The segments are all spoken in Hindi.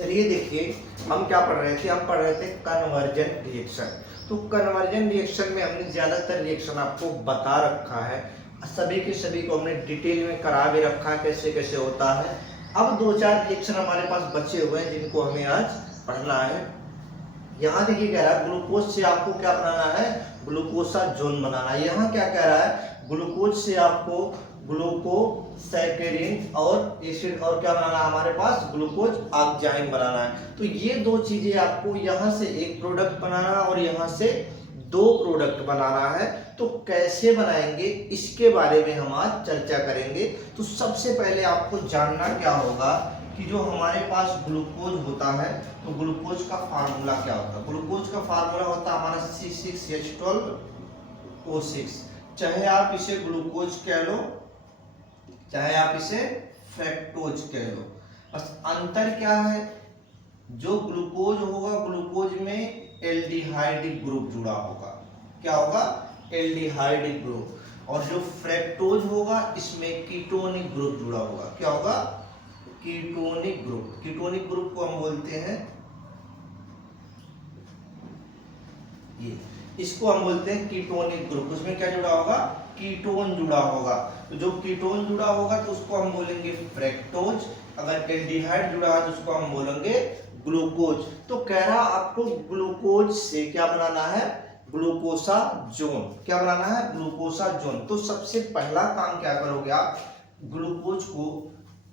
चलिए देखिए, हम क्या पढ़ रहे थे, हम पढ़ रहे थे कन्वर्जन रिएक्शन। तो कन्वर्जन रिएक्शन में हमने ज्यादातर रिएक्शन आपको बता रखा है, सभी के सभी को हमने डिटेल में करा भी रखा है कैसे कैसे होता है। अब दो चार रिएक्शन हमारे पास बचे हुए हैं जिनको हमें आज पढ़ना है। यहाँ देखिए कह रहा है ग्लूकोज से आपको क्या बनाना है, ग्लूकोसा जोन बनाना है। यहाँ क्या कह रहा है, ग्लूकोज से आपको ग्लूकोसैकरीन और एसिड और क्या बनाना है, हमारे पास ग्लूकोज ऑक्जाइन बनाना है। तो ये दो चीजें आपको यहाँ से एक प्रोडक्ट बनाना है और यहाँ से दो प्रोडक्ट बनाना है। तो कैसे बनाएंगे इसके बारे में हम आज चर्चा करेंगे। तो सबसे पहले आपको जानना क्या होगा कि जो हमारे पास ग्लूकोज होता है तो ग्लूकोज का फार्मूला क्या होता है। ग्लूकोज का फार्मूला होता है हमारा C6H12O6। चाहे आप इसे ग्लूकोज कह लो, चाहे आप इसे फ्रैक्टोज कह लो, बस अंतर क्या है, जो ग्लूकोज होगा ग्लूकोज में एल्डिहाइडिक ग्रुप जुड़ा होगा। क्या होगा, एल्डिहाइडिक ग्रुप। और जो फ्रैक्टोज होगा इसमें कीटोनिक ग्रुप जुड़ा होगा। क्या होगा, कीटोनिक ग्रुप। कीटोनिक ग्रुप को हम बोलते हैं ये, इसको हम बोलते हैं कीटोनिक ग्रुप। उसमें क्या जुड़ा होगा, कीटोन जुड़ा होगा। तो जो कीटोन जुड़ा होगा तो उसको हम बोलेंगे फ्रैक्टोज। अगर एल्डिहाइड जुड़ा है तो उसको हम बोलेंगे ग्लूकोज। तो कह रहा आपको ग्लूकोज से क्या बनाना है, ग्लूकोसा जोन। क्या बनाना है, ग्लूकोसा जोन। तो सबसे पहला काम क्या करोगे आप, ग्लूकोज को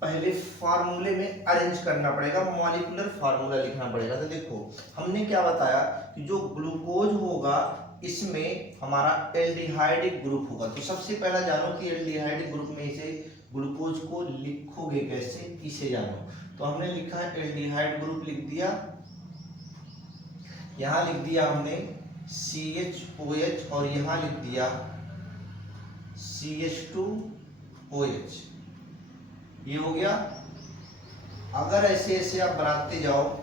पहले फार्मूले में अरेंज करना पड़ेगा, मॉलिक्यूलर फार्मूला लिखना पड़ेगा। तो देखो हमने क्या बताया कि जो ग्लूकोज होगा इसमें हमारा एल्डिहाइडिक ग्रुप होगा। तो सबसे पहला जानो कि एल्डिहाइडिक ग्रुप में इसे ग्लूकोज को लिखोगे कैसे, इसे जानो। तो हमने लिखा है एल्डिहाइड ग्रुप लिख दिया, यहां लिख दिया हमने CHOH और यहां लिख दिया CH2OH। ये हो गया। अगर ऐसे ऐसे आप बनाते जाओ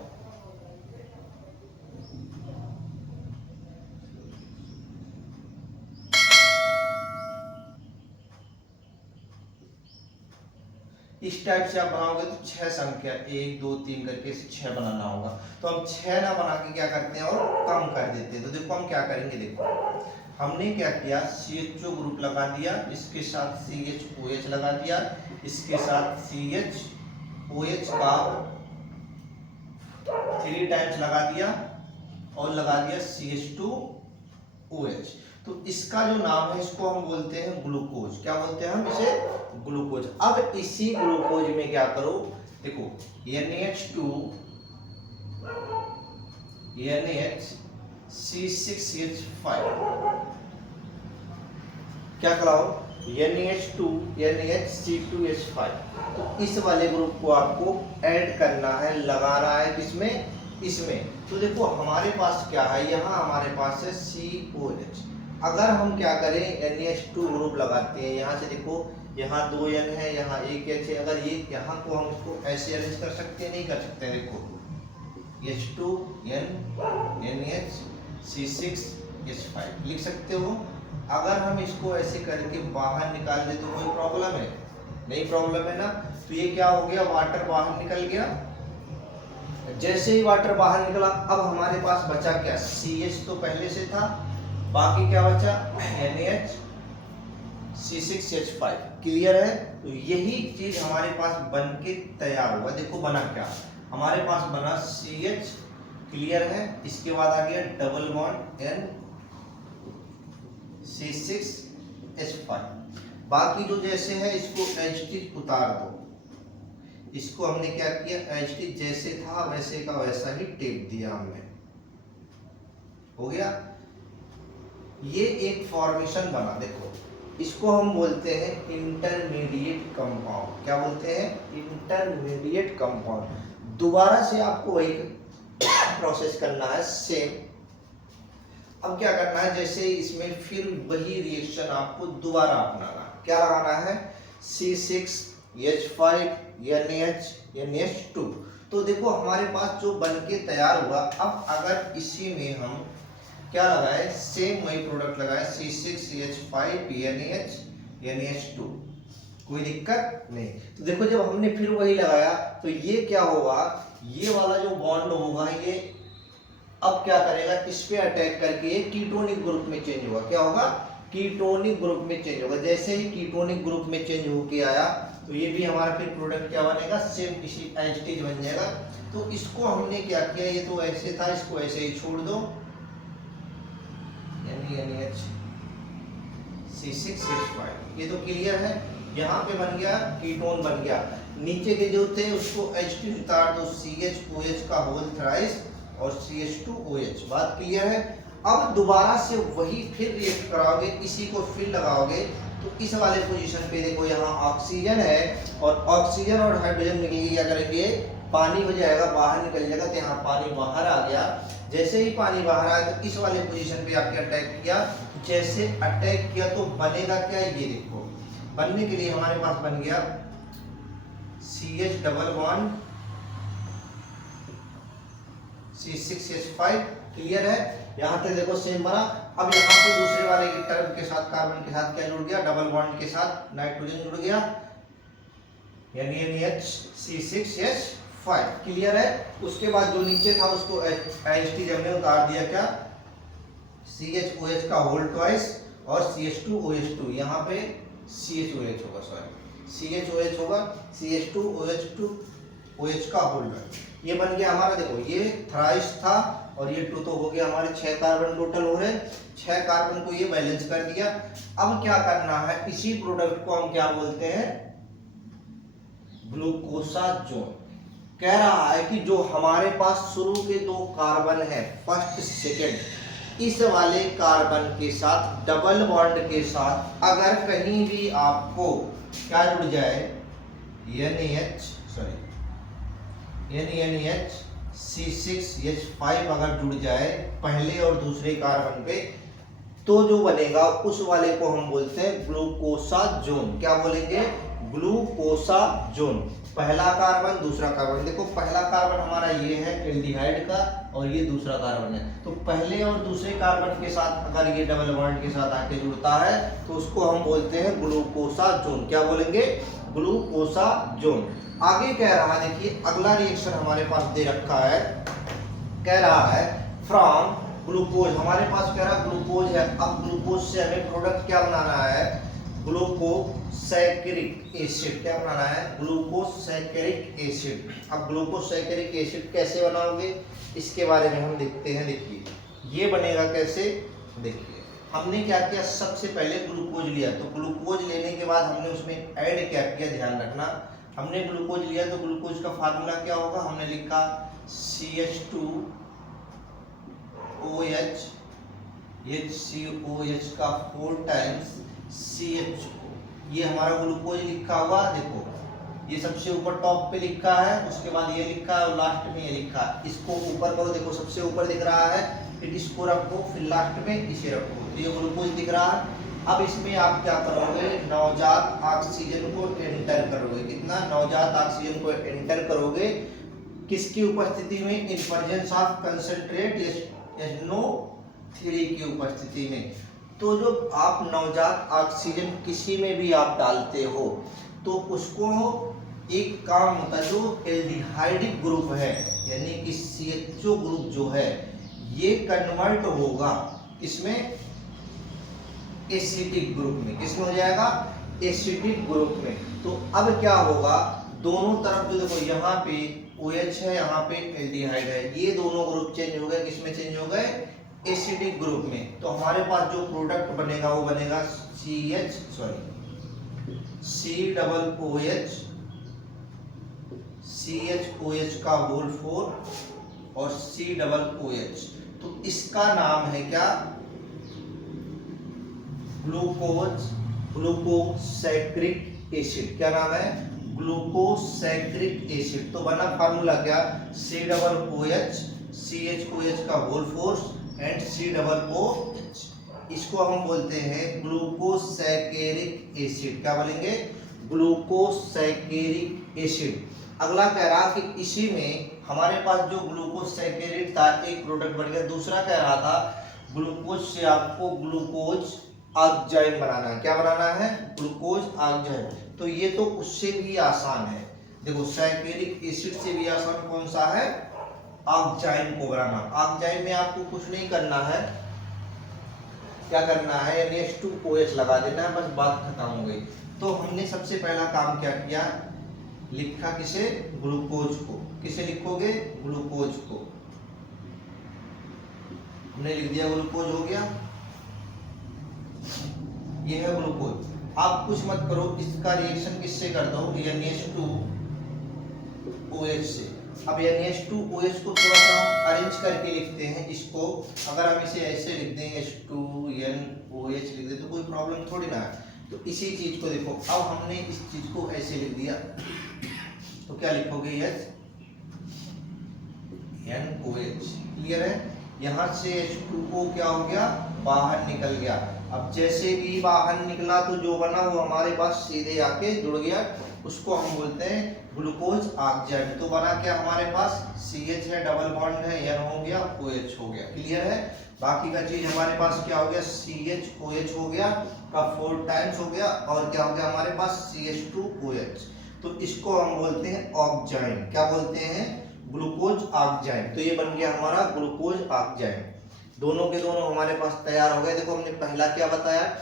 इस टाइप से आप बनाओगे तो 6 संख्या 1 2 3 करके इसे 6 बनाना होगा। तो हम 6 ना बना के क्या करते हैं और कम कर देते हैं। तो देखो हम क्या करेंगे, देखो हमने क्या किया, CHO ग्रुप लगा दिया, इसके साथ CHOH लगा दिया, इसके साथ CHOH का 3 टाइम्स लगा दिया और लगा दिया CH2OH। तो इसका जो नाम है इसको हम बोलते हैं ग्लूकोज। क्या बोलते हैं हम इसे, ग्लूकोज। अब इसी ग्लूकोज में क्या करो, देखो NH2 NHC6H5 क्या कराओ, NH2 NHC2H5। तो इस वाले ग्रुप को आपको ऐड करना है, लगाना है किसमें, इसमें। तो देखो हमारे पास क्या है, यहाँ हमारे पास है COH। अगर हम क्या करें NH2 ग्रुप लगाते हैं, यहाँ से देखो यहाँ 2 N है, यहाँ 1 H है। अगर ये यहाँ को हम इसको ऐसे अरेंज कर सकते हैं, नहीं कर सकते हैं। देखो H2N NHC6H5 लिख सकते हो। अगर हम इसको ऐसे करके बाहर निकाल दे तो कोई प्रॉब्लम है, नहीं प्रॉब्लम है ना। तो ये क्या हो गया, वाटर बाहर निकल गया। जैसे ही वाटर बाहर निकला अब हमारे पास बचा क्या, CH तो पहले से था, बाकी क्या बचा NHC6H5। क्लियर है। तो यही चीज हमारे पास बन के तैयार हुआ। देखो बना क्या, हमारे पास बना CH, क्लियर है। इसके बाद आ गया डबल बॉन्ड NC6H5। बाकी जो जैसे है इसको HT उतार दो। इसको हमने क्या किया, HT जैसे था वैसे का वैसा ही टेप दिया हमने, हो गया। ये एक फॉर्मेशन बना। देखो इसको हम बोलते हैं इंटरमीडिएट कंपाउंड। क्या बोलते हैं, इंटरमीडिएट कंपाउंड। दोबारा से आपको वही प्रोसेस करना है, सेम। अब क्या करना है, जैसे इसमें फिर वही रिएक्शन आपको दोबारा अपनाना। क्या लगाना है, C6H5 NH2। तो देखो हमारे पास जो बन के तैयार हुआ। अब अगर इसी में हम क्या लगाए, सेम वही प्रोडक्ट लगाए, C6H5 NH NH2। कोई दिक्कत नहीं। तो देखो जब हमने फिर वही लगाया तो ये क्या होगा, ये वाला जो बॉन्ड होगा ये अब क्या करेगा, इस पे अटैक करके ये कीटोनिक ग्रुप में चेंज होगा। क्या होगा, कीटोनिक ग्रुप में चेंज होगा। जैसे ही कीटोनिक ग्रुप में चेंज होके आया तो ये भी हमारा फिर प्रोडक्ट क्या बनेगा, सेम इसी एसिड बन जाएगा। तो इसको हमने क्या किया, ये तो ऐसे था, इसको ऐसे ही छोड़ दो, C6H5, ये तो क्लियर है। यहाँ पे बन गया कीटोन बन गया, नीचे के जो थे उसको H2 उतार दो, CHOH का होल थ्राइस और CH2OH। बात क्लियर है। अब दोबारा से वही फिर रिएक्ट कराओगे, इसी को फिर लगाओगे तो इस वाले पोजीशन पे देखो यहाँ ऑक्सीजन है और ऑक्सीजन और हाइड्रोजन मिलके क्या करेंगे, पानी हो जाएगा, बाहर निकल जाएगा। तो यहाँ पानी बाहर आ गया। जैसे ही पानी बाहर आया तो इस वाले पोजीशन पे आपके अटैक किया। जैसे अटैक किया तो बनेगा क्या, ये देखो। बनने के लिए हमारे पास बन गया CH double bond C6H5। Clear है, यहाँ तक देखो सेम बना। अब यहाँ पे दूसरे वाले की टर्म के साथ, कार्बन के साथ क्या जुड़ गया, डबल बॉन्ड के साथ नाइट्रोजन जुड़ गया, यानी NH C6H5। क्लियर है। उसके बाद जो नीचे था उसको HT हमने उतार दिया, क्या, CHOH का होल ट्वाइस और CH2OH2, यहाँ पे CHOH होगा, सॉरी CHOH होगा, CH2OH2OH का होल ट्वाइस। ये बन गया हमारा, देखो ये थ्राइस था और ये 2 तो हो गया हमारे 6 कार्बन टोटल हो रहे। 6 कार्बन को ये बैलेंस कर दिया। अब क्या करना है, इसी प्रोडक्ट को हम क्या बोलते हैं, ग्लूकोसाजोन। कह रहा है कि जो हमारे पास शुरू के 2 कार्बन है, फर्स्ट सेकेंड, इस वाले कार्बन के साथ डबल बॉन्ड के साथ अगर कहीं भी आपको क्या जुड़ जाए, NH C6H5 अगर जुड़ जाए पहले और दूसरे कार्बन पे, तो जो बनेगा उस वाले को हम बोलते हैं ग्लूकोसाजोन। क्या बोलेंगे, ग्लूकोसाजोन। पहला कार्बन दूसरा कार्बन, देखो पहला कार्बन हमारा ये है एल्डिहाइड का और ये दूसरा कार्बन है। तो पहले और दूसरे कार्बन के साथ अगर ये डबल बॉन्ड के साथ आके जुड़ता है तो उसको हम बोलते हैं ग्लूकोसाजोन। क्या बोलेंगे, ग्लूकोसाजोन। आगे कह रहा है, देखिए अगला रिएक्शन हमारे पास दे रखा है, कह रहा है फ्रॉम ग्लूकोज। हमारे पास कह रहा है ग्लूकोज है। अब ग्लूकोज से हमें प्रोडक्ट क्या बनाना है, ग्लूकोसैकेरिक एसिड। क्या बनाना है, ग्लूकोसैकेरिक एसिड। अब ग्लूकोसैकेरिक एसिड कैसे बनाओगे, इसके बारे में हम देखते हैं। देखिए ये बनेगा कैसे, देखिए हमने क्या किया, सबसे पहले ग्लूकोज लिया। तो ग्लूकोज लेने के बाद हमने उसमें ऐड क्या किया, ध्यान रखना। हमने ग्लूकोज लिया तो ग्लूकोज का फार्मूला क्या होगा, हमने लिखा CH2OH, HCOH का 4 टाइम्स CHO। ये हमारा ग्लूकोज लिखा हुआ, देखो ये सबसे ऊपर टॉप पे लिखा है, उसके बाद ये लिखा है और लास्ट में ये लिखा है। इसको ऊपर करो, देखो सबसे ऊपर दिख रहा है, फिर इसको रखो, फिर लास्ट में इसे रखो, तो ये ग्लूकोज दिख रहा है। अब इसमें आप क्या करोगे, नवजात ऑक्सीजन को एंटर करोगे। कितना, नवजात ऑक्सीजन को एंटर करोगे, किसकी उपस्थिति में, in presence of concentrate NO3 की उपस्थिति में। तो जो आप नवजात ऑक्सीजन किसी में भी आप डालते हो तो उसको एक काम होता है, जो एल्डिहाइडिक ग्रुप है यानी कि CHO ग्रुप जो है ये कन्वर्ट होगा इसमें एसिडिक ग्रुप में। किसमें हो जाएगा, एसिडिक ग्रुप में। तो अब क्या होगा, दोनों तरफ जो देखो यहाँ पे OH है, यहाँ पे एल्डिहाइड है, ये दोनों ग्रुप चेंज हो गए, किसमें चेंज हो गए, एसिडिक ग्रुप में। तो हमारे पास जो प्रोडक्ट बनेगा वो बनेगा CHOH का होल 4 और COOH। तो इसका नाम है क्या, ग्लूकोसैकरिक एसिड। क्या नाम है, ग्लूकोसैकरिक एसिड। तो बना फार्मूला क्या, COOH, CHOH का होल 4 एंड COOH। इसको हम बोलते हैं ग्लूकोसैकरिक एसिड। क्या बोलेंगे, ग्लूकोसैकरिक एसिड। अगला कह रहा कि इसी में हमारे पास जो ग्लूकोसैकरिक था, एक प्रोडक्ट बन गया। दूसरा कह रहा था ग्लूकोज से आपको ग्लूकोज ऑक्जाइन बनाना है। क्या बनाना है? ग्लूकोज ऑक्जाइन। तो ये तो उससे भी आसान है। देखो साइक्लिक एसिड से भी आसान कौन सा है? ऑक्जाइन को बनाना। ऑक्जाइन में आपको कुछ नहीं करना है, क्या करना है, Na2OH लगा देना है, बस बात खत्म हो गई। तो हमने सबसे पहला काम क्या किया, लिखा किसे? ग्लूकोज को। किसे लिखोगे? ग्लूकोज को। हमने लिख दिया ग्लूकोज, हो गया। ये है ग्लूकोज। आप कुछ मत करो, इसका रिएक्शन किससे कर दो? Na2OH से। अब Na2OH को थोड़ा सा अरेंज करके लिखते हैं इसको। अगर हम इसे ऐसे लिख दें H2NOH लिख दे तो कोई प्रॉब्लम थोड़ी ना है। तो इसी चीज को देखो, अब हमने इस चीज को ऐसे लिख दिया तो क्या लिखोगे? NOH। क्लियर है? यहाँ से H2O क्या हो गया? बाहर निकल गया। अब जैसे भी बाहर निकला तो जो बना वो हमारे पास सीधे आके जुड़ गया, उसको हम बोलते हैं ग्लूकोज ऑक्जाइड। तो बना क्या हमारे पास? CH है, डबल बॉन्ड है, N हो गया, OH हो गया। क्लियर है? बाकी का चीज हमारे पास क्या हो गया? CHOH हो गया का 4 टाइम्स हो गया, और क्या हो गया हमारे पास? CH2OH। तो इसको हम बोलते हैं ऑक्जाइन। क्या बोलते हैं? ग्लूकोज ऑक्जाइन। तो ये बन गया हमारा ग्लूकोज ऑक्जाइन। दोनों के दोनों हमारे पास तैयार हो गए। देखो हमने पहला क्या बताया?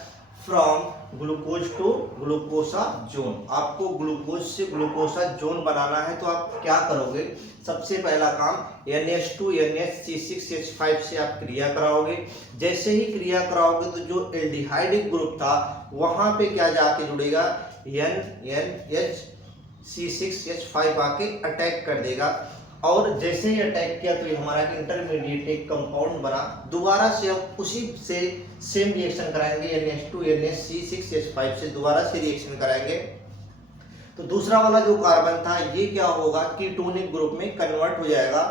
From glucose to glucosazone. आपको ग्लूकोज से ग्लूकोसा जोन बनाना है तो आप क्या करोगे? सबसे पहला काम NH2NH C6H5 से आप क्रिया कराओगे। जैसे ही क्रिया कराओगे तो जो एल्डिहाइड ग्रुप था वहां पे क्या जाके जुड़ेगा? NH6H5 आके अटैक कर देगा, और जैसे ही अटैक किया तो ये हमारा इंटरमीडिएट एक कंपाउंड बना। दोबारा से हम उसी से सेम रिएक्शन कराएंगे, NH2NH C6H5 से दोबारा से रिएक्शन कराएंगे। तो दूसरा वाला जो कार्बन था ये क्या होगा? कीटोनिक ग्रुप में कन्वर्ट हो जाएगा।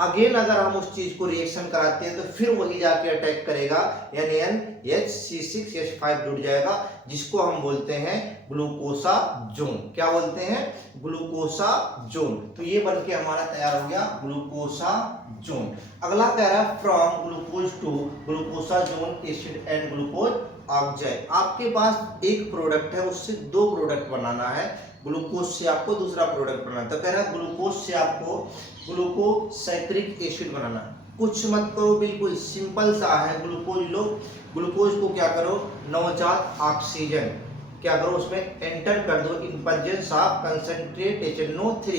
अगेन अगर हम उस चीज को रिएक्शन कराते हैं तो फिर वही जाके अटैक करेगा, NaNH6H5 जुड़ जाएगा, जिसको हम बोलते हैं ग्लूकोसा जोन। क्या बोलते हैं? ग्लूकोसा जोन। तो ये बन के हमारा तैयार हो गया ग्लूकोसा जोन। अगला कह रहा है from glucose to glucosazone acid and glucose oxime. आपके पास एक प्रोडक्ट है, उससे दो प्रोडक्ट बनाना है। ग्लूकोज से आपको दूसरा प्रोडक्ट बनाना है। तो कह रहा है ग्लूकोज से आपको ग्लूकोसैकरिक एसिड बनाना। कुछ मत करो, बिल्कुल सिंपल सा है। ग्लूकोज लो, ग्लूकोज को क्या करो? नवजात ऑक्सीजन क्या करो? उसमें एंटर कर दो in presence of concentrate HNO3।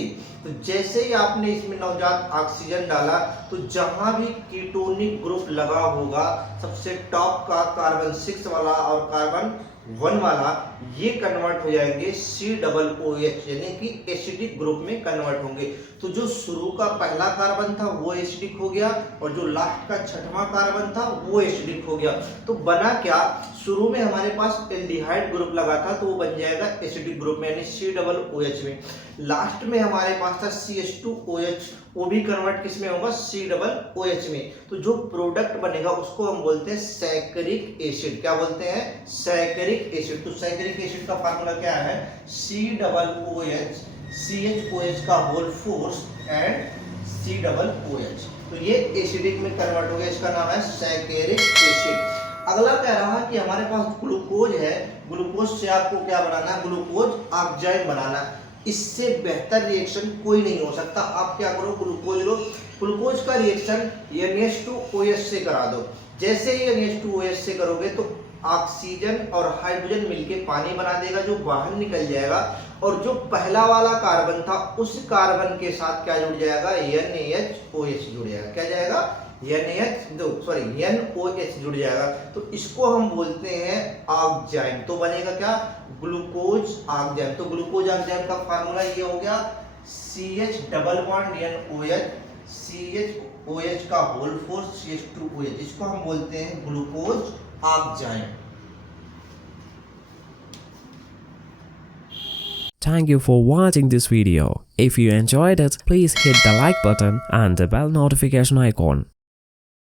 तो जैसे ही आपने इसमें नवजात ऑक्सीजन डाला तो जहां भी कीटोनिक ग्रुप लगा होगा, सबसे टॉप का कार्बन 6 वाला और कार्बन 1 वाला, ये कन्वर्ट हो जाएंगे COOH, यानी कि एसिडिक ग्रुप में कन्वर्ट होंगे। तो जो शुरू का पहला कार्बन था वो एसिडिक हो गया, और जो लास्ट का छठवां कार्बन था वो एसिडिक हो गया। तो बना क्या? शुरू में हमारे पास एल्डिहाइड ग्रुप लगा था तो वो बन जाएगा एसिडिक ग्रुप में, यानी COOH में। लास्ट में हमारे पास था CH2OH, वो भी कन्वर्ट किस में होगा? COOH में। तो जो प्रोडक्ट बनेगा उसको हम बोलते हैं सैकरिक एसिड। क्या बोलते हैं? सैकरिक एसिड। तो सैकरिक एसिड का फार्मूला क्या है? COOH CHOH का होल फोर्स एंड COOH। तो ये एसिडिक में कन्वर्ट हो गया, इसका नाम है सैकरिक एसिड। अगला कह रहा है कि हमारे पास ग्लूकोज है, ग्लूकोज से आपको क्या बनाना है? ग्लूकोज ऑक्जाइन बनाना। इससे बेहतर रिएक्शन कोई नहीं हो सकता। आप क्या करो? ग्लूकोज लो, ग्लूकोज का रिएक्शन NH2OH से करा दो। जैसे ही NH2OH से करोगे तो ऑक्सीजन और हाइड्रोजन मिलके पानी बना देगा जो बाहर निकल जाएगा, और जो पहला वाला कार्बन था उस कार्बन के साथ क्या जुड़ जाएगा? NaOH जुड़ जाएगा। क्या जाएगा? NOH जुड़ जाएगा। तो इसको हम बोलते हैं ऑक्जाइन। तो बनेगा क्या? ग्लूकोज ऑक्जाइन। तो ग्लूकोज ऑक्जाइन का फार्मूला ये हो गया CH double bond NOH CHOH का होल फोर्स CH2OH, इसको हम बोलते हैं glucose ऑक्जाइन। Thank you for watching this video. If you enjoyed it, please hit the like button and the bell notification icon.